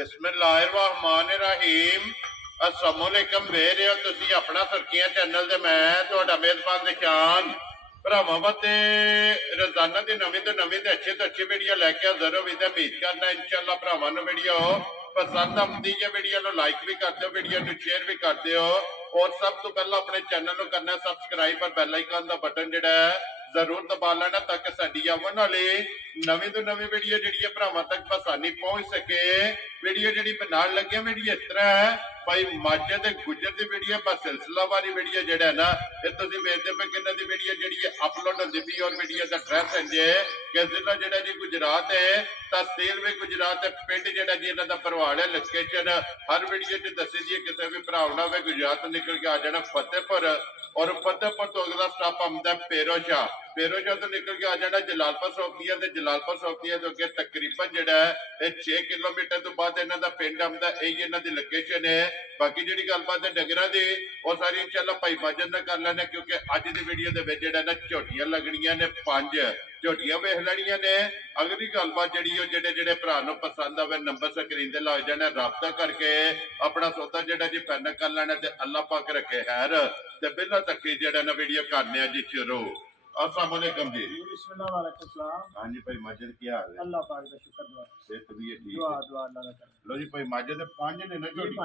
बिस्मिल्लाहिर्रहमानिर्रहीम अस्सलाम वालेकुम वेख रहे हो तुसी अपना सुर्खियां चैनल ते मैं तुहाडा मेजबान निशान भरावां वास्ते रोजाना की नवीं तो अच्छी वीडियो लैके हाजिर हो उम्मीद करना इंशाअल्लाह भरावां नूं वीडियो पसंद आती है। वीडियो नूं लाइक भी कर दो, वीडियो नूं शेयर भी कर दो और सब तो पहला अपने चैनल नूं करना सबसक्राइब और बैल आइकन का बटन जिहड़ा जरूर दबा लेना ताकि साडी आवन वाली नवीं तो नवीं वीडियो जिहड़ी है भरावां तक आसानी पहुंच सके। वीडियो जिहड़ी बनाउण लगे वीडियो इस तरह है भाई माझे ते गुजर की वीडियो बस सिलसिलावारी वीडियो जिहड़ा है ना ये तुसीं वेखदे पे किन्ना दी वीडियो जिहड़ी है अपलोड होंदी पई और वीडियो दा एड्रैस है जे कि जिला जिहड़ा जी गुजरात है, तहसील भी गुजरात है, पिंड जिहड़ा जी इन्हां दा भरवाड़ है, लोकेशन हर वीडियो च दसी दी है। किसी भी भरा ना होवे गुजरात तो निकल के आ जाना फतेहपुर और फतेहपुर तो अगला स्टॉप आंदा पेरोशाह, पेरोशाह तो निकल के आ जाना जलालपुर सौखिया ते जलालपुर सौखिया तो अगे तकरीबन जिहड़ा है 6 किलोमीटर तो बाद इन्हां दा पिंड आंदा, यही इन्हां दी लोकेशन है। बाकी जिहड़ी गलबात है डंगरां दी और सारी इंशाअल्लाह भाई माजन नाल कर लैणे क्योंकि अज दी वीडियो दे विच जिहड़ा ना झोटियां लगणियां ने 5 झोटियां वेख लैणियां ने। अगली गलबात जिहड़ी ओ जिहड़े भरा नूं पसंद आवे नंबर स्क्रीन ते लग जाना, राबता करके अपना सौदा जिहड़ा जी फाइनल कर लैणा ते अल्लाह पाक रखे खैर ते बिल्ला तक जिहड़ा ना वीडियो करने जी शुरू। अस्सलाम वालेकुम जी। हाँ जी भाई माजिद क्या हाल है? अल्लाह पाक दा शुक्र दुआ सेहत भी है ठीक दुआ है। दुआ अल्लाह दा कर। लो जी भाई माजिद 5 ने ना जोड़ी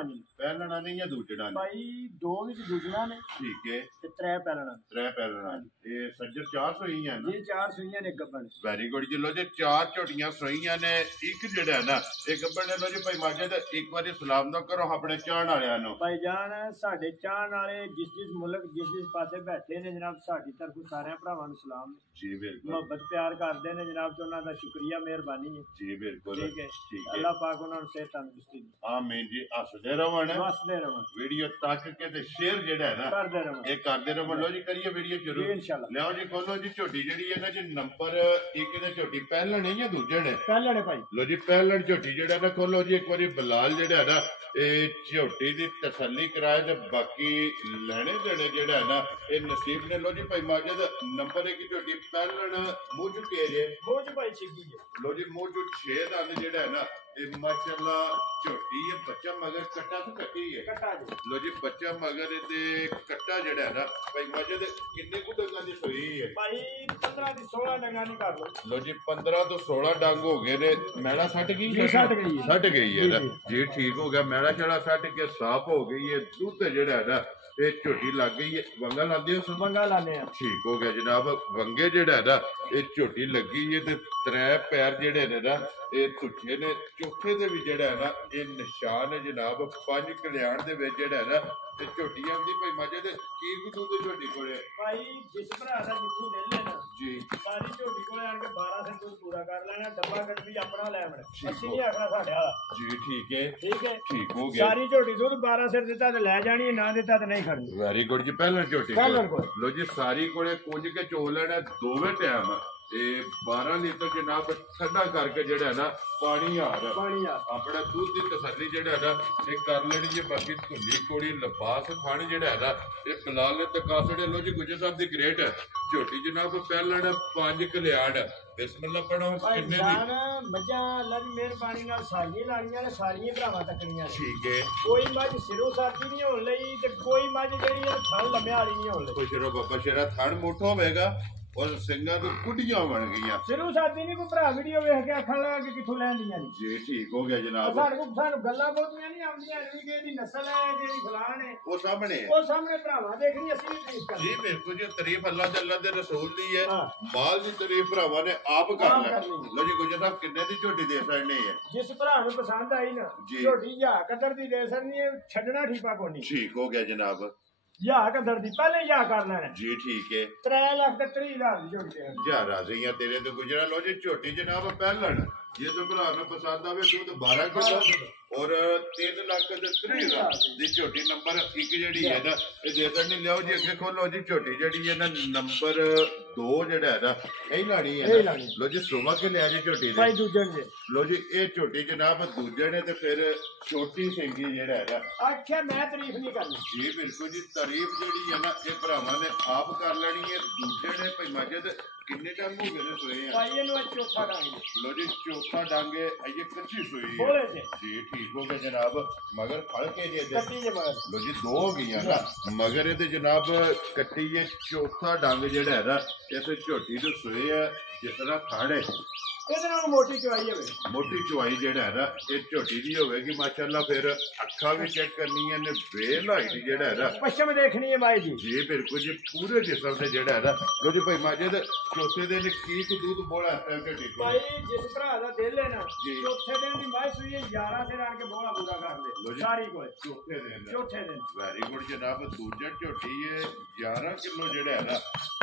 पहलना नहीं या दूजड़ा ने भाई 2 विच दूजड़ा ने ठीक है ते 3 पैलना 3 पहलना ये सज्जर 4 सोईयां ना जी 4 सुइयां ने गब्बन। वेरी गुड जी। लो जी 4 झोटियां सोईयां ने एक जेड़ा है ना एक गब्बन ने। लो जी भाई माजिद एक बार सलाम दो करो अपने चाहण वालियां नु। भाई जान साडे चाहण वाले जिस मुल्क जिस पासे बैठे ने जनाब साडी तरफ सारे भरावां नूं सलाम जी बिल्कुल मोहब्बत प्यार करते हैं जनाब तो उन्हों का शुक्रिया मेहरबानी है जी बिल्कुल ठीक है अल्लाह पाक उन्होंने सेहत तंदुरुस्ती दे। आमीन जी। हसदे रहन हसदे रहन वीडियो तक के ते शेयर जेड़ा है ना करदे रहन ये करदे रहन। लो जी करिए वीडियो शुरू इंशाल्लाह। लियाओ जी खोलो जी झोटी जेड़ी है ना जी नंबर 1 दे झोटी पहलन है या दूजे ने? पहले भाई लो जी पहलन झोटी जेड़ा ना खोलो जी एक बारी बिलाल जेड़ा है ना ये झोटी दी तसल्ली कराए ते बाकी लेने देने जेड़ा है ना ये नसीब ने। लो जी भाई माजिद नंबर 1 झोटी पहलन मुंह चुके जे मुंह भाई छिगी है। लो जी मुंह जो 6 दंद जेड़ा है ना ये माशाल्लाह झोटी है। बच्चा मगर कट्टा तो कट्टी है कट्टा जी। लो जी बच्चा मगर ते कट्टा जेड़ा है ना भाई माजिद किन्ने को डंगा दी सोई है? भाई 15 दी 16 डंगा नहीं कर लो। लो जी 15 तो 16 डंग हो गए ने। मैला सट गई जी सट गई है ना जी ठीक हो गया। मैला छड़ा सट के साफ हो गई है। दूध जेड़ा है ना ये झोटी लग गई है। वंगा लाते हो? वंगा लाने ठीक हो गया जनाब। वंगे जेड़ा है ना ये झोटी लगी है ते 3 पैर जेड़े ने ना ये तुछे ने। चौथे दे भी जेड़ा है ना ये निशान है जनाब 5 कल्याण दे विच जेड़ा है ना ते झोटियां दी भाई माजिद की दूध झोटी कोले भाई जिस भरा दा जिथों ले लेना जी सारी झोटी कोले आन के 12 से दूध पूरा कर लेना। डब्बा कट भी अपना ले आवण अस्सी नहीं आखना साडे वाला जी ठीक है ठीक हो गया। सारी झोटी दूध 12 से दिता ते ले जानी ना दिता ते नहीं खड़नी। वेरी गुड जी। पहले झोटी लो जी सारी कोले कुंज के चो लेना दोवें टाइम 12 लीटर जनाब ठंडा करके जेड़ा है ना पानी आ रहा अपना दूध की तसल्ली जेड़ा है ना ये कर लेनी है। बाकी धुली कोड़ी लिबास खाने जेड़ा है ना ये बिलाल ने तका छड़े। लो जी गुजर साहब दी ग्रेट झोटी जनाब पहलण 5 कल्याण बिस्मिल्लाह पढ़ो किन्ने दी मजा अल्लाह दी मेहरबानी नाल सारियां लाणियां ने सारियां भरावां तकणियां ठीक है। कोई मज सिरों साथी नहीं होण लई ते कोई मज जेड़ी है थण लम्या वाली नहीं होण लई। कोई शेरो बाबा शेरा थण मोटा होवेगा और सिंगा तो कुड़ियां बन गई सिरों साथी नहीं कोई भरा वीडियो वेख के आखण लगा कि किथों लैंदियां नहीं जी ठीक हो गया जनाब। सानू गल्लां बहुतियां नहीं आउंदियां भी कि एदी नस्ल है जेड़ी फलान है वो सामने भरावां देखनी असली तारीफ करनी जी बिल्कुल जी। तारीफ अल्लाह दे रसूल दी है। माल दी तारीफ भरावां ने आप कर ली। लो जी गुजर साहब किन्ने दी झोटी दे सकने है? जिस भरा नूं पसंद आई ना झोटी या कदर दी दे सकनी है छड्डना ठीपा कोनी। ठीक हो गया जनाब। या कदर दी पहले या कर लेना जी ठीक है। 3,30,000 दी झोटी जा राजी है तेरे तो गुजरा। लो जी झोटी जनाब पहलण ये तो भरा में पसंद आवे दूध 12 किलो और 3,30,000 दी झोटी नंबर 1 जेड़ी है ना ये दे सकने। लियाओ जी अगे खोलो जी झोटी जेड़ी है ना नंबर 2 जेड़ा है ना यही लानी है ना। लो जी सोमा के लिया जी झोटी भाई दूजन जे। लो जी ये झोटी जनाब दूजे ने ते फिर छोटी सिंगी जेड़ा है ना आख्या मैं तारीफ नहीं करनी जी बिल्कुल जी। तारीफ जेड़ी है ना ये भरावां ने आप कर लेनी है। दूजे ने भाई माजिद ਕਿੰਨੇ ਟਾਈਮ ਹੋ ਗਏ ਨੇ ਸੋਏ ਆ? ਭਾਈ ਇਹਨੂੰ ਅੱਜ ਚੌਥਾ ਡੰਗ ਲੋ ਜੀ ਚੌਥਾ ਡੰਗ ਇਹ ਕੱਚੀ ਸੂਈ ਹੈ ਬੋਲੇ ਤੇ ਜੀ ਠੀਕ ਹੋ ਗਿਆ ਜਨਾਬ ਮਗਰ ਫੜ ਕੇ ਜੀ ਇਹਦੇ ਕੱਟੀ ਜੇ ਮਗਰ ਲੋ ਜੀ ਦੋ ਹੋ ਗਈਆਂ ਨਾ ਮਗਰ ਇਹਦੇ ਜਨਾਬ ਕੱਟੀ ਇਹ ਚੌਥਾ ਡੰਗ ਜਿਹੜਾ ਹੈ ਨਾ ਇਹ ਤੇ ਝੋਟੀ ਦੇ ਸੋਏ ਆ ਜਿਸ ਤਰ੍ਹਾਂ ਖਾੜੇ ਇਹਦੇ ਨਾਲ ਮੋਟੀ ਚਵਾਈ ਹੋਵੇ ਮੋਟੀ ਚੁਆਈ ਜਿਹੜਾ ਹੈ ਨਾ ਇਹ ਝੋਟੀ ਦੀ ਹੋਵੇਗੀ ਮਾਸ਼ਾਅੱਲਾ ਫਿਰ ਅੱਖਾਂ ਵੀ ਚੈੱਕ ਕਰਨੀਆਂ ਨੇ ਵੇਲ ਹਾਈਟ ਜਿਹੜਾ ਹੈ ਨਾ ਪੱਛਮ ਦੇਖਣੀ ਹੈ ਮਾਈ ਜੀ ਜੀ ਬਿਲਕੁਲ ਜੀ ਪੂਰੇ ਜਿਸਮ ਤੇ ਜਿਹੜਾ ਹੈ ਨਾ ਲੋ ਜੀ ਭਾਈ ਮਾਜਦ ਚੌਥੇ ਦਿਨ ਕੀ ਕੁ ਦੁੱਧ ਬੋਲਾ ਹੈ ਝੋਟੀ ਕੋਲ ਭਾਈ ਜਿਸ ਭਰਾ ਦਾ ਦਿਲ ਹੈ ਨਾ ਜੀ। ਚੌਥੇ ਦਿਨ ਦੀ ਮਾਈ ਸੂਈ 11 ਸੇ ਆਣ ਕੇ ਬੋਲਾ ਪੂਰਾ ਕਰ ਲਓ ਲੈ ਜੀ। ਸਾਰੀ ਕੋਲ ਚੌਥੇ ਦਿਨ ਵੈਰੀ ਗੁੱਡ ਜਨਾਬ ਦੂਜਾ ਝੋਟੀ ਹੈ 11 ਕਿਲੋ ਜਿਹੜਾ ਹੈ ਨਾ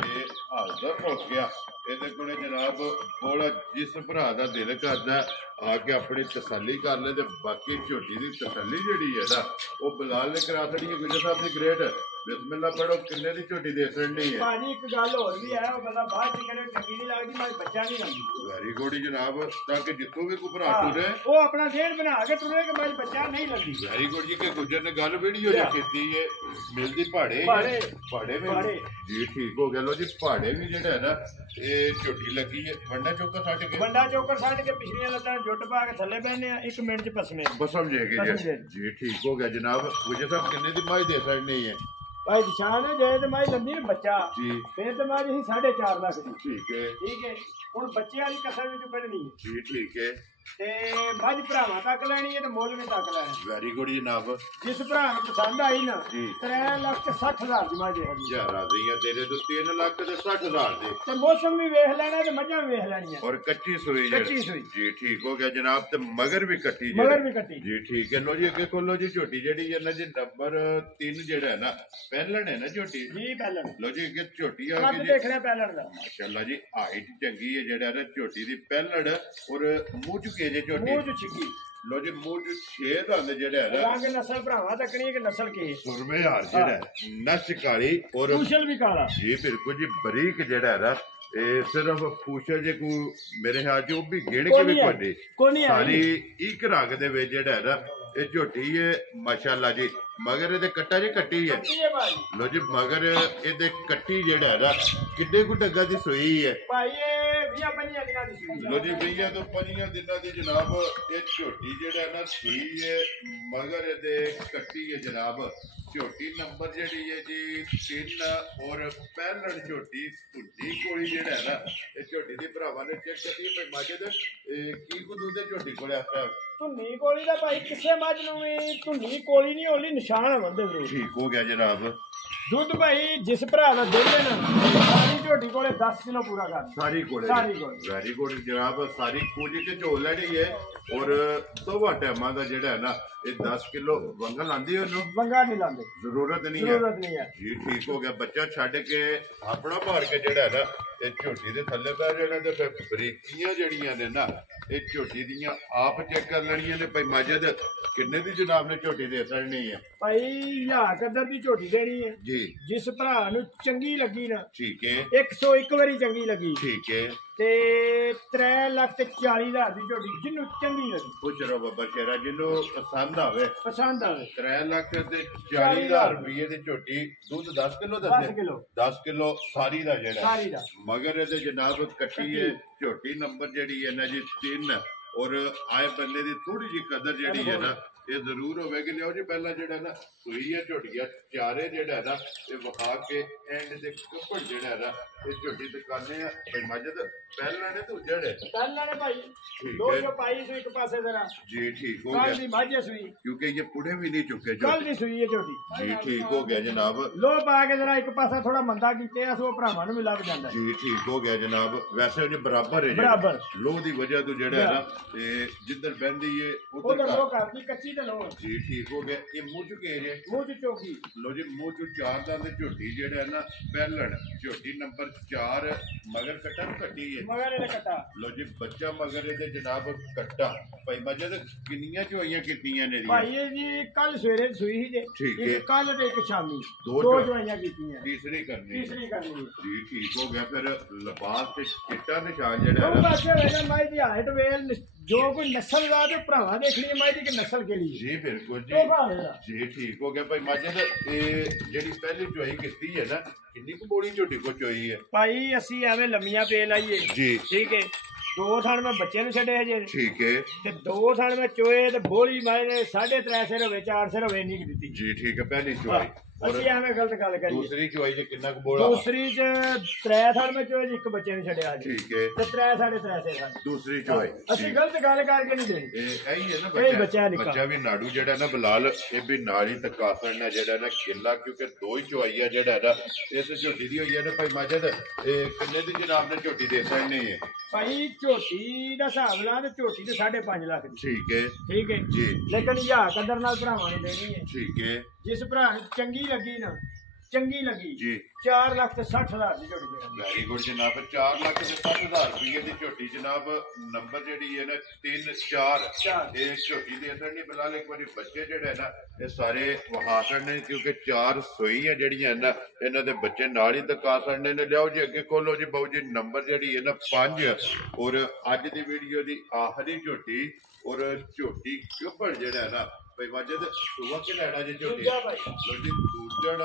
ਇਹ ਹਾਜ਼ਰ ਹੋ ਗਿਆ ਇਹਦੇ ਕੋਲੇ ਜਨਾਬ ਬੋਲਾ ਜਿਸ ਭਰਾ ਦਾ ਦਿਲ ਕਰਦਾ ਆ ਕੇ ਆਪਣੀ ਤਸੱਲੀ ਕਰ ਲੈ ਤੇ ਬਾਕੀ ਝੋਟੀ ਦੀ ਤਸੱਲੀ ਜਿਹੜੀ ਹੈ ਨਾ ਉਹ ਬਲਾਲ ਨੇ ਕਰਾ ਛੜੀ ਹੈ ਗੁਜਰ ਸਾਹਿਬ ਦੀ ਗ੍ਰੇਟ ਬਿਸਮਿਲ੍ਲਾ ਪੜੋ ਕਿੰਨੇ ਦੀ ਝੋਟੀ ਦੇ ਸਕਣੀ ਹੈ ਭਾਜੀ ਇੱਕ ਗੱਲ ਹੋਰ ਵੀ ਹੈ ਉਹ ਬੰਦਾ ਬਾਅਦ ਚ ਕਰੇ ਚੰਗੀ ਨਹੀਂ ਲੱਗਦੀ ਮਾਈ ਬੱਚਾ ਨਹੀਂ ਲੱਗਦੀ ਵੈਰੀ ਗੁੱਡ ਜਨਾਬ ਤਾਂ ਕਿ ਜਿੱਥੋਂ ਵੀ ਕੋਈ ਭਰਾ ਟੁਰੇ ਉਹ ਆਪਣਾ ਡੇਢ ਬਣਾ ਕੇ ਟੁਰੇ ਕਿ ਮਾਈ ਬੱਚਾ ਨਹੀਂ ਲੱਗਦੀ ਵੈਰੀ ਗੁੱਡ ਜੀ ਕਿ ਗੁਜਰ ਨੇ ਗੱਲ ਵੀਡੀਓ ਜੇ ਕੀਤੀ ਹੈ ਮਿਲਦੀ ਪਹਾੜੇ ਪਹਾੜੇ ਜੀ ਠੀਕ ਹੋ ਗਿਆ ਲੋ ਜੀ ਪਹਾੜੇ ਵੀ ਜਿਹੜਾ ਹੈ ਨਾ ਇਹ ਝੋਟੀ ਲੱਗੀ ਹੈ ਵੰਡਾ ਚੌਕਾ ਛੱਡ ਕੇ ਵੱਡਾ ਚੋਕਰ ਛੱਡ ਕੇ ਪਿਛਲੀਆਂ ਲੱਤਾਂ ਜੁੱਟ ਪਾ ਕੇ ਥੱਲੇ ਬਹਿਨੇ ਆ 1 ਮਿੰਟ ਚ ਪਸਮੇ ਬਸ ਸਮਝੇਗੇ ਜੀ ਠੀਕ ਹੋ ਗਿਆ ਜਨਾਬ ਗੁਜਰ ਸਾਹਿਬ ਕਿੰਨੇ ਦੀ ਮਾਈ ਦੇ ਸਕਣੀ ਹੈ ਭਾਈ ਨਿਸ਼ਾਨ ਹੈ ਜੇ ਤੇ ਮਾਈ ਲੰਦੀ ਨੇ ਬੱਚਾ ਜੀ ਫਿਰ ਤੇ ਮਾਈ ਅਸੀਂ 4.5 ਲੱਖ ਦੀ ਠੀਕ ਹੈ ਹੁਣ ਬੱਚਿਆਂ ਦੀ ਕਸਰ ਵਿੱਚ ਕੱਢਣੀ ਹੈ ਜੀ ਠੀਕ ਹੈ ਤੇ ਮੱਝ ਭਰਾਵਾਂ ਤੱਕ ਲੈਣੀ ਹੈ ਤੇ ਮੁੱਲ ਵੀ ਤੱਕ ਲੈਣਾ ਵੈਰੀ ਗੁੱਡ ਜਨਾਬ ਜਿਸ ਭਰਾ ਨੂੰ ਪਸੰਦ ਆਈ ਨਾ ਜੀ 3,60,000 ਦੀ ਮੱਝ ਹੈ ਜਾ ਰਾਜ਼ੀ ਆ ਤੇਰੇ ਤੋਂ 3 ਲੱਖ ਤੇ 60,000 ਦੇ ਤੇ ਮੌਸਮ ਵੀ ਵੇਖ ਲੈਣਾ ਤੇ ਮੱਝਾਂ ਵੀ ਵੇਖ ਲੈਣੀਆਂ ਔਰ ਕੱਚੀ ਸੂਈ ਕੱਚੀ ਸੂਈ ਜੀ ਠੀਕ ਹੋ ਗਿਆ ਜਨਾਬ ਤੇ ਮਗਰ ਵੀ ਕੱਟੀ ਮਗਰ ਵੀ ਕੱਟੀ ਜੀ ਠੀਕ ਹੈ ਲੋ ਜੀ ਅੱਗੇ ਖੋਲੋ ਜੀ ਝੋਟੀ ਜਿਹੜੀ ਹੈ ਨਾ ਜੀ ਨੰਬਰ 3 ਜਿਹੜਾ ਹੈ ਨਾ ਪਹਿਲਣ ਹੈ ਨਾ ਝੋਟੀ ਜੀ ਪਹਿਲਣ ਲੋ ਜੀ ਅੱਗੇ ਝੋਟੀ ਆ ਕੱਦ ਗਈ ਜੀ ਦੇਖਣਾ ਪਹਿਲਣ ਦਾ ਮਾਸ਼ਾਅੱਲਾ ਜੀ ਹਾਈਟ ਚੰਗੀ ਹੈ ਜਿਹੜਾ ਨਾ ਝੋਟੀ ਦੀ ਪਹਿਲਣ ਔਰ ਮੂੰਹ ਚੁਕੇ ਜੇ ਝੋਟੀ ਮੂੰਹ ਚ ਛਿੱਕੀ ਲੋ ਜੀ ਮੂੰਹ ਚ 6 ਦੰਦ ਜਿਹੜਾ ਹੈ ਨਾ ਰੰਗ ਨਸਲ ਭਰਾਵਾਂ ਤੱਕਣੀ ਹੈ ਕਿ ਨਸਲ ਕੀ ਸੁਰਮੇ ਹਾਰ ਜਿਹੜਾ ਨਸ ਕਾਲੀ ਔਰ ਕੁਸ਼ਲ ਵੀ ਕਾਲਾ ਜੀ ਬਿਲਕੁਲ ਜੀ ਬਰੀਕ ਜਿਹੜਾ ਹੈ ਨਾ ਇਹ ਸਿਰਫ ਪੂਛਲ ਜੇ ਕੋ ਮੇਰੇ ਖਿਆਲ ਚ ਉਹ ਵੀ ਗਿਣ ਕੇ ਵੀ ਤੁਹਾਡੇ ਸਾਰੀ ਇੱਕ ਰੰਗ ਦੇ ਵਿੱਚ ਜਿਹੜਾ ਹੈ ਨਾ ਇਹ ਝੋਟੀ ਹੈ ਮਾਸ਼ਾਅੱਲਾ ਜੀ ਮਗਰ ਇਹਦੇ ਕੱਟਾ ਜੇ ਕੱਟੀ ਹੈ ਲੋ ਜੀ ਮਗਰ ਇਹਦੇ ਕੱਟੀ ਜਿਹੜਾ ਹੈ ਨਾ ਕਿੱਡੇ ਕੁ ਡੱਗਾ ਦੀ ਸੋਈ ਹੈ ਭਾਈ ਇਹ 20-25 ਦਿਨਾਂ ਦੀ ਸੂਈ ਲੋ ਜੀ 20 ਦਿਨਾਂ ਦੀ ਜਨਾਬ ਇਹ ਝੋਟੀ ਜਿਹੜਾ ਨਾ ਸੂਈ ਹੈ ਮਗਰ ਇਹਦੇ ਕੱਟੀ ਹੈ ਜਨਾਬ ਝੋਟੀ ਨੰਬਰ ਜਿਹੜੀ ਹੈ ਜੀ 3 ਔਰ ਪਹਿਲਣ ਝੋਟੀ ਧੁੱਡੀ ਕੋਲੀ ਜਿਹੜਾ ਹੈ ਨਾ ਇਹ ਝੋਟੀ ਦੀ ਭਰਾਵਾਂ ਨੇ ਚੈੱਕ ਕੀਤੀ ਹੈ ਮਾਜੇ ਦੇ ਕੀ ਕੁ ਦੁੱਧ ਝੋਟੀ ਕੋਲੇ ਆਇਆ ਧੁੰਨੀ ਕੋਲੀ ਦਾ ਭਾਈ ਕਿਸੇ ਮੱਝ ਨੂੰ ਵੀ ਧੁੰਨੀ ਕੋਲੀ ਨਹੀਂ ਹੋਲੀ ਨਿਸ਼ਾਨ ਹੁੰਦੇ ਜ਼ਰੂਰ ਠੀਕ ਹੋ ਗਿਆ ਜਨਾਬ ਦੁੱਧ ਭਾਈ ਜਿਸ ਭਰਾ ਦਾ ਦਿਲ ਹੈ ਨਾ ਸਾਰੀ ਝੋਟੀ ਕੋਲੇ 10 ਕਿਲੋ ਪੂਰਾ ਕਰ ਸਾਰੀ ਕੋਲੇ ਵੈਰੀ ਗੁੱਡ ਜਨਾਬ ਸਾਰੀ ਕੁਝ ਕੇ ਝੋਲ ਲੈਣੀ ਹੈ ਔਰ ਦੋਵਾਂ ਟਾਈਮਾਂ ਦਾ ਜਿਹੜਾ ਹੈ ਨਾ ਇਹ 10 ਕਿਲੋ ਵੰਗਾ ਲਾਂਦੀ ਉਹਨੂੰ ਵੰਗਾ ਨਹੀਂ ਲਾਂਦੇ ਜ਼ਰੂਰਤ ਨਹੀਂ ਹੈ ਜੀ ਠੀਕ ਹੋ ਗਿਆ ਬੱਚਾ ਛੱਡ ਕੇ ਆਪਣਾ ਭਾਰ ਕੇ ਜਿਹੜਾ ਹੈ ਨਾ ਇਹ ਝੋਟੀ ਦੇ ਥੱਲੇ ਪੈ ਜਾਣਾ ਤੇ ਫਿਰ ਬਰੀਕੀਆਂ ਜਿਹੜੀਆਂ ਨੇ ਨਾ ਇਹ ਝੋਟੀ ਦੀਆਂ ਆਪ ਚੈੱਕ ਕਰ ਲੈਣੀਆਂ ਨੇ ਭਾਈ ਮਾਜਦ ਕਿੰਨੇ ਦੀ ਜਨਾਬ ਨੇ ਝੋਟੀ ਦੇ ਸਕਣੀ ਹੈ ਭਾਈ ਹਜ਼ਾਰ ਕਦਰ ਦੀ ਝੋਟੀ ਦੇਣੀ ਹੈ ਜੀ ਜਿਸ ਭਰਾ ਨੂੰ ਚੰਗੀ ਲੱਗੀ ਨਾ ਠੀਕ ਹੈ 101 ਵਾਰੀ ਚੰਗੀ ਲੱਗੀ ਠੀਕ ਹੈ ਤੇ 3,40,000 ਦੀ ਝੋਟੀ ਜਿਹਨੂੰ ਚੰਗੀ ਲੱਗੀ ਪੁੱਛ ਰੋ ਬੱਬਾ ਸ਼ੇਰਾ ਜਿਹਨੂੰ ਪਸੰਦ ਆਵੇ 3,40,000 ਰੁਪਏ ਦੀ ਝੋਟੀ ਦੁੱਧ 10 ਕਿਲੋ ਦੱਸੇ 10 ਕਿਲੋ ਸਾਰੀ ਦਾ ਜਿਹੜਾ ਮਗਰ ਇਹਦੇ ਜਨਾਬ ਕੱਟੀ ਹੈ ਝੋਟੀ ਨੰਬਰ ਜਿਹੜੀ ਹੈ ਨਾ ਜੀ 3 ਔਰ ਆਏ ਬੰਦੇ ਦੀ ਥੋੜੀ ਜਿਹੀ ਕਦਰ ਜਿਹੜੀ ਹੈ ਨਾ ਇਹ ਜ਼ਰੂਰ ਹੋਵੇਗੀ ਲਿਓ ਜੀ ਪਹਿਲਾਂ ਜਿਹੜਾ ਨਾ ਸੂਈ ਹੈ ਝੋਟੀਆਂ ਚਾਰੇ ਜਿਹੜਾ ਨਾ ਇਹ ਵਿਖਾ ਕੇ ਐਂਡ ਦੇ ਕੱਪੜ ਜਿਹੜਾ ਨਾ ਇਹ ਝੋਟੀ ਦੁਕਾਨੇ ਆ ਭਾਈ ਮਜਦ ਪਹਿਲਾਂ ਨੇ ਤੂੰ ਜੜੇ ਪਹਿਲਾਂ ਨੇ ਭਾਈ ਦੋ ਜੋ ਪਾਈ ਸੂ ਇੱਕ ਪਾਸੇ ਜ਼ਰਾ ਜੀ ਠੀਕ ਹੋ ਗਿਆ ਕੱਲ ਦੀ ਮਾਝੇ ਸੂਈ ਕਿਉਂਕਿ ਇਹ ਪੁੜੇ ਵੀ ਨਹੀਂ ਚੁੱਕੇ ਕੱਲ ਦੀ ਸੂਈ ਹੈ ਝੋਟੀ ਜੀ ਠੀਕ ਹੋ ਗਿਆ ਜਨਾਬ ਲੋ ਪਾ ਕੇ ਜ਼ਰਾ ਇੱਕ ਪਾਸਾ ਥੋੜਾ ਮੰਦਾ ਕੀਤੇ ਆ ਸੋ ਭਰਾਵਾਂ ਨੂੰ ਵੀ ਲੱਗ ਜਾਂਦਾ ਜੀ ਠੀਕ ਹੋ ਗਿਆ ਜਨਾਬ ਵੈਸੇ ਜੇ ਬਰਾਬਰ ਹੈ ਬਰਾਬਰ ਲੋ ਦੀ ਵਜ੍ਹਾ ਤੋਂ ਜਿਹੜਾ ਨਾ ਤੇ ਜਿੱਧਰ ਬੈੰਦੀ ਏ ਉਧਰ ਲੋ ਕਰਦੀ ਕੱਚੀ ਤੇ ਲੋ ਜੀ ਠੀਕ ਹੋ ਗਿਆ ਇਹ ਮੂੰਹ ਚੁਕੇ ਜੇ ਮੂੰਹ ਚ ਚੋਕੀ ਲੋ ਜੀ ਮੂੰਹ ਚ 4 ਦੰਦ ਝੋਟੀ ਜਿਹੜਾ ਨਾ ਪਹਿਲਣ ਝੋਟੀ ਨੰਬਰ 4 ਮਗਰ ਕੱਟਾ ਕੱਟੀ ਹੈ ਮਗਰ ਇਹਨੇ ਕੱਟਾ ਲੋ ਜੀ ਬੱਚਾ ਮਗਰ ਇਹਦੇ ਜਨਾਬ ਕੱਟਾ ਭਾਈ ਮਜਦ ਕਿੰਨੀਆਂ ਚੋਈਆਂ ਕੀਤੀਆਂ ਨੇ ਭਾਈ ਇਹ ਜੀ ਕੱਲ ਸਵੇਰੇ ਸੂਈ ਸੀ ਜੇ ਇੱਕ ਕੱਲ ਤੇ ਇੱਕ ਸ਼ਾਮੀ ਦੋ ਚੋਈਆਂ ਕੀਤੀਆਂ ਤੀਸਰੀ ਕਰਨੀ ਜੀ ਠੀਕ ਹੋ ਗਿਆ ਫਿਰ ਲਿਬਾਸ ਤੇ ਚਿੱਟਾ ਨਿਸ਼ਾਨ ਜਿਹੜਾ ਉਹ ਪਾਸੇ ਵੇਲੇ ਮਾਈ ਦੀ ਹਾਈਟ ਵੇਲ जो कोई नस्ल ला तो भरावा देखनी है माई की नस्ल के लिए जी बिल्कुल तो जी भावे दा जी ठीक हो गया भाई माजिद ਜਿਹੜੀ ਪਹਿਲੀ ਚੋਈ ਕੀਤੀ ਹੈ ਨਾ ਕਿੰਨੀ ਕੁ ਬੋੜੀ ਝੋਟੀ ਕੋ ਚੋਈ ਹੈ ਭਾਈ ਅਸੀਂ ਐਵੇਂ ਲੰਮੀਆਂ ਪੇ ਲਾਈਏ ਜੀ ਠੀਕ ਹੈ ਦੋ ਥਣ ਮੈਂ ਬੱਚੇ ਨੂੰ ਛੱਡੇ ਹਜੇ ਠੀਕ ਹੈ ਤੇ ਦੋ ਥਣ ਮੈਂ ਚੋਏ ਤੇ ਬੋਲੀ ਮਾਈ ਨੇ 3.5 ਸਿਰ ਹੋਵੇ 4 ਸਿਰ ਹੋਵੇ ਨਹੀਂ ਦਿੱਤੀ ਜੀ ਠੀਕ ਹੈ ਪਹਿਲੀ ਚੋਈ ਅਸੀਂ ਐਵੇਂ ਗਲਤ ਗੱਲ ਕਰੀਏ ਦੂਸਰੀ ਚੋਈ ਚ ਕਿੰਨਾ ਕੁ ਬੋਲਾ ਦੂਸਰੀ ਚ 3 ਥਣ ਮੈਂ ਚੋਏ ਇੱਕ ਬੱਚੇ ਨੂੰ ਛੱਡਿਆ ਜੀ ਠੀਕ ਹੈ ਤੇ 3 3.5 ਸਿਰ ਦੂਸਰੀ ਚੋਈ ਅਸੀਂ ਗਲਤ ਗੱਲ ਕਰਕੇ ਨਹੀਂ ਦੇਣੀ ਇਹ ਇਹੀ ਹੈ ਨਾ ਇਹ ਬੱਚਾ ਨਿੱਕਾ। ਬੱਚਾ ਵੀ ਨਾੜੂ ਜਿਹੜਾ ਨਾ ਬਲਾਲ ਇਹ ਵੀ ਨਾਲ ਹੀ ਤਕਾਸਣ ਨਾ ਜਿਹੜਾ ਨਾ ਕਿੱਲਾ ਕਿਉਂਕਿ ਦੋ ਹੀ ਚੋਈਆ ਜਿਹੜਾ ਨਾ ਇਸ ਝੋਟੀ ਦੀ ਹੋਈ ਹੈ ਨਾ ਭਾਈ ਮਾਜਦ ਇਹ ਕਿੰਨੇ ਦੀ ਜਨਾਬ ਨੇ ਝੋਟੀ ਦੇ ਸਕਣੀ ਹੈ ਭਾਈ ਝੋਟੀ ਦਾ ਹਿਸਾਬ ਲਾ ਤੇ ਝੋਟੀ ਤੇ 5.5 ਲੱਖ ਦੀ ਠੀਕ ਹੈ ਠੀਕ ਹੈ ਜੀ ਲੇਕਿਨ ਯਾ ਕਦਰ ਨਾਲ ਭਰਾਵਾਂ ਨੂੰ ਦੇਣੀ ਹੈ ਠੀਕ ਹੈ ਜਿਸ ਭਰਾ ਨੂੰ ਚੰਗੀ ਲੱਗੀ ਨਾ ਚੰਗੀ ਲੱਗੀ ਜੀ 4 ਲੱਖ ਤੇ 60,000 ਦੀ ਝੋਟੀ ਦੇਣੀ ਵੈਰੀ ਗੁੱਡ ਜਨਾਬ 4 ਲੱਖ ਤੇ 60,000 ਰੁਪਏ ਦੀ ਝੋਟੀ ਜਨਾਬ ਨੰਬਰ ਜਿਹੜੀ ਹੈ ਨਾ 3 4 ਚਾਰ। ਇਹ ਝੋਟੀ ਦੇ ਅਸਰ ਨਹੀਂ ਬਲਾਲ ਇੱਕ ਵਾਰੀ ਬੱਚੇ ਜਿਹੜੇ ਹੈ ਨਾ ਇਹ ਸਾਰੇ ਵਹਾਸਣ ਨੇ ਕਿਉਂਕਿ 4 ਸੋਈਆਂ ਜਿਹੜੀਆਂ ਨਾ ਇਹਨਾਂ ਦੇ ਬੱਚੇ ਨਾਲ ਹੀ ਦਕਾ ਸੜਨੇ ਨੇ ਲਿਆਓ ਜੀ ਅੱਗੇ ਖੋਲੋ ਜੀ ਬਾਊ ਜੀ ਨੰਬਰ ਜਿਹੜੀ ਹੈ ਨਾ 5 ਔਰ ਅੱਜ ਦੀ ਵੀਡੀਓ ਦੀ ਆਖਰੀ ਝੋਟੀ ਔਰ ਝੋਟੀ ਕਿਉਂ ਜਿਹੜਾ ਹੈ ਨਾ ਭਾਈ ਮਾਜਦ ਸੁਬਾ ਕੇ ਲੈਣਾ ਜੀ ਝੋਟੀ ਦੂਜਾ ਭਾਈ ਲੋ ਜੀ ਦੂਜਣ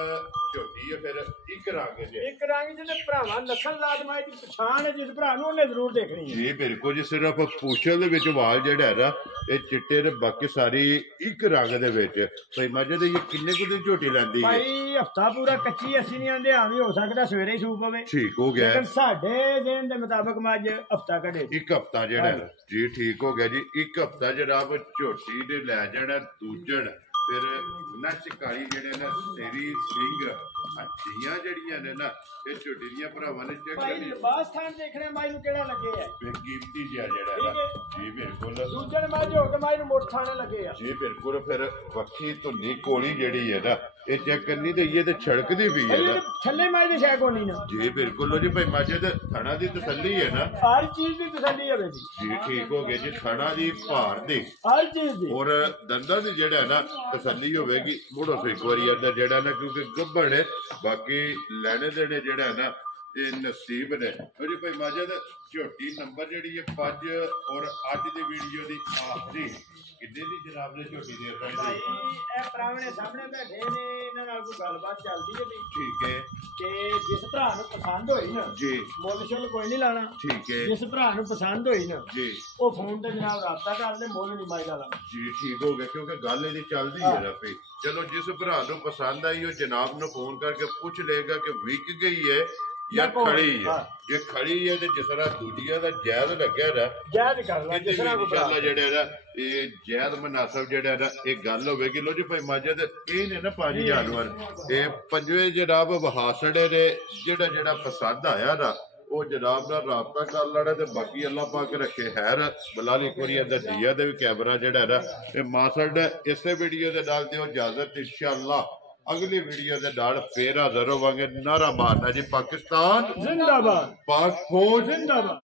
ਝੋਟੀ ਹੈ ਫਿਰ ਇੱਕ ਰੰਗ ਜੇ ਇੱਕ ਰੰਗ ਜਿਹਨੇ ਭਰਾਵਾਂ ਨਸਲ ਲਾਜ਼ਮਾਈ ਦੀ ਪਛਾਣ ਹੈ ਜਿਸ ਭਰਾ ਨੂੰ ਉਹਨੇ ਜ਼ਰੂਰ ਦੇਖਣੀ ਹੈ ਜੀ ਬਿਲਕੁਲ ਜੀ ਸਿਰਫ ਪੂਛਲ ਦੇ ਵਿੱਚ ਵਾਲ ਜਿਹੜਾ ਹੈ ਨਾ ਇਹ ਚਿੱਟੇ ਤੇ ਬਾਕੀ ਸਾਰੀ ਇੱਕ ਰੰਗ ਦੇ ਵਿੱਚ ਭਾਈ ਮਾਜਦ ਇਹ ਕਿੰਨੇ ਕੁ ਦੀ ਝੋਟੀ ਲੈਂਦੀ ਹੈ ਭਾਈ ਹਫਤਾ ਪੂਰਾ ਕੱਚੀ ਅਸੀਂ ਨਹੀਂ ਆਂਦੇ ਆ ਵੀ ਹੋ ਸਕਦਾ ਸਵੇਰੇ ਹੀ ਸੂਪ ਪਵੇ ਠੀਕ ਹੋ ਗਿਆ ਲੇਕਿਨ ਸਾਡੇ ਦਿਨ ਦੇ ਮੁਤਾਬਕ ਮੈਂ ਅੱਜ ਹਫਤਾ ਕੱਢੇ ਇੱਕ ਹਫਤਾ ਜਿਹੜਾ ਹੈ। ਜੀ ਠੀਕ ਹੋ ਗਿਆ ਜੀ ਇੱਕ ਹਫਤਾ ਜਨਾਬ ਝੋਟੀ ਦੇ ਲੈ ਜਾਣਾ ਦੂਜਣ ਫਿਰ ਨੱਚ ਕਾਲੀ ਜਿਹੜੇ ਨੇ ਸੇਰੀ ਸਿੰਘ ਹੱਡੀਆਂ ਜਿਹੜੀਆਂ ਨੇ ਨਾ ਇਹ ਝੋਟੀ ਦੀਆਂ ਭਰਾਵਾਂ ਨੇ ਚੈੱਕ ਭਾਈ ਕਰਨੀ ਲਿਬਾਸ ਖਾਨ ਦੇਖਣੇ ਮਾਈ ਨੂੰ ਕਿਹੜਾ ਲੱਗੇ ਹੈ ਫਿਰ ਕੀਮਤੀ ਜਿਹਾ ਜਿਹੜਾ ਹੈ ਨਾ ਜੀ ਬਿਲਕੁਲ ਦੂਜਣ ਮਾਈ ਹੋ ਕੇ ਮਾਈ ਨੂੰ ਮੋਟ ਖਾਣੇ ਲੱਗੇ ਆ ਜੀ ਬਿਲਕੁਲ ਫਿਰ ਵੱਖੀ ਧੁੰਨੀ ਕੋਲੀ ਜਿਹੜੀ ਹੈ ਨਾ ਇਹ ਚੈੱਕ ਕਰਨੀ ਤੇ ਇਹ ਤੇ ਛੜਕਦੀ ਪਈ ਹੈ ਨਾ ਇਹ ਥੱਲੇ ਮਾਈ ਦੇ ਸ਼ੈਕ ਹੋਣੀ ਨਾ ਜੀ ਬਿਲਕੁਲ ਲੋ ਜੀ ਭਾਈ ਮਾਜਦ ਥਣਾ ਦੀ ਤਸੱਲੀ ਹੈ ਨਾ ਹਰ ਚੀਜ਼ ਦੀ ਤਸੱਲੀ ਹੋਵੇ ਜੀ ਜੀ ਠੀਕ ਹੋ ਗਿਆ ਜੀ ਥਣਾ ਦੀ ਭਾਰ ਦੀ ਹਰ ਚੀਜ਼ ਦੀ ਔਰ ਦੰਦਾਂ ਦੀ ਜਿਹੜਾ ਹੈ ਨਾ ਤਸੱਲੀ ਹੋਵੇਗੀ ਮੁੜੋ ਸੋ ਇੱਕ ਵਾਰੀ ਅੰਦਰ ਜਿਹੜਾ ਨਾ ਕਿਉਂਕਿ ਗੱਭਣ ਹੈ ਬਾਕੀ ਲੈਣੇ ਦੇਣੇ ਜਿਹੜਾ ਹੈ ਨਾ ਇਹ ਨਸੀਬ ਨੇ ਜੀ ਭਾਈ ਮਾਜਦ ਝੋਟੀ ਨੰਬਰ ਜਿਹੜੀ ਹੈ 5 ਔਰ ਅੱਜ ਦੀ ਵੀਡੀਓ ਦੀ ਆਖਰੀ ਕਿੰਨੇ ਦੀ ਜਨਾਬ ਨੇ ਝੋਟੀ ਦੇ ਭਾਈ ਦਿੱਤੀ ਇਹ ਪ੍ਰਾਹੁਣੇ ਸਾਹਮਣੇ ਬੈਠੇ ਨੇ ਇਹਨਾਂ ਨਾਲ ਕੋਈ ਗੱਲਬਾਤ ਚੱਲਦੀ ਹੈ ਵੀ ਠੀਕ ਹੈ ਕਿ ਜਿਸ ਭਰਾ ਨੂੰ ਪਸੰਦ ਹੋਈ ਨਾ ਜੀ ਮੁੱਲ ਸ਼ੁੱਲ ਕੋਈ ਨਹੀਂ ਲਾਣਾ ਠੀਕ ਹੈ ਜਿਸ ਭਰਾ ਨੂੰ ਪਸੰਦ ਹੋਈ ਨਾ ਜੀ ਉਹ ਫੋਨ ਤੇ ਜਨਾਬ ਰਾਬਤਾ ਕਰ ਲੈ ਮੁੱਲ ਨਹੀਂ ਮਾਈ ਲਾਣਾ ਜੀ ਠੀਕ ਹੋ ਗਿਆ ਕਿਉਂਕਿ ਗੱਲ ਇਹਦੀ ਚੱਲਦੀ ਹੈ ਨਾ ਫੇ ਚਲੋ ਜਿਸ ਭਰਾ ਨੂੰ ਪਸੰਦ ਆਈ ਉਹ ਜਨਾਬ ਨੂੰ ਫੋਨ ਕਰਕੇ ਪੁੱਛ ਲਏਗਾ ਕਿ ਵਿਕ ਗਈ ਹੈ ਜਾਂ ਖੜੀ ਹੈ ਜੇ ਖੜੀ ਹੈ ਤੇ ਜਿਸ ਤਰ੍ਹਾਂ ਦੂਜੀਆਂ ਦਾ ਜਾਇਜ਼ ਲੱਗਿਆ ਨਾ ਜਾਇਜ਼ ਕਰ ਲੈ ਜਿਸ ਤਰ੍ਹਾਂ ਕੋਈ ਇਨਸ਼ਾਅੱਲਾ ਜਿਹੜਾ ਨਾ ਇਹ ਜਾਇਜ਼ ਮਨਾਸਬ ਜਿਹੜਾ ਨਾ ਇਹ ਗੱਲ ਹੋਵੇਗੀ ਲੋ ਜੀ ਭਾਈ ਮਾਜਦ ਇਹ ਨੇ ਨਾ ਪੰਜ ਜਾਨਵਰ ਇਹ ਪੰਜਵੇਂ ਜਨਾਬ ਵਹਾਸੜੇ ਦੇ ਜਿਹੜਾ ਪਸੰਦ ਆਇਆ ਨਾ ਉਹ ਜਨਾਬ ਨਾਲ ਰਾਬਤਾ ਕਰ ਲੈਣਾ ਤੇ ਬਾਕੀ ਅੱਲਾਹ ਪਾਕ ਰੱਖੇ ਹੈਰ ਬਲਾਲ ਇੱਕ ਵਾਰੀ ਅੰਦਰ ਜੀਆ ਦੇ ਵੀ ਕੈਮਰਾ ਜਿਹੜਾ ਨਾ ਇਹ ਮਾਸੜ ਇਸੇ ਵੀਡੀਓ ਦੇ ਨਾਲ ਦਿਓ ਇਜਾਜ਼ਤ ਇਨਸ਼ਾਅੱਲਾ ਅਗਲੀ ਵੀਡੀਓ ਦੇ ਨਾਲ ਫੇਰ ਹਾਜ਼ਰ ਹੋਵਾਂਗੇ ਨਾਰਾ ਮਾਰਨਾ ਜੀ ਪਾਕਿਸਤਾਨ ਜ਼ਿੰਦਾਬਾਦ ਪਾਕ ਫੌਜ ਜ਼ਿੰਦਾਬਾਦ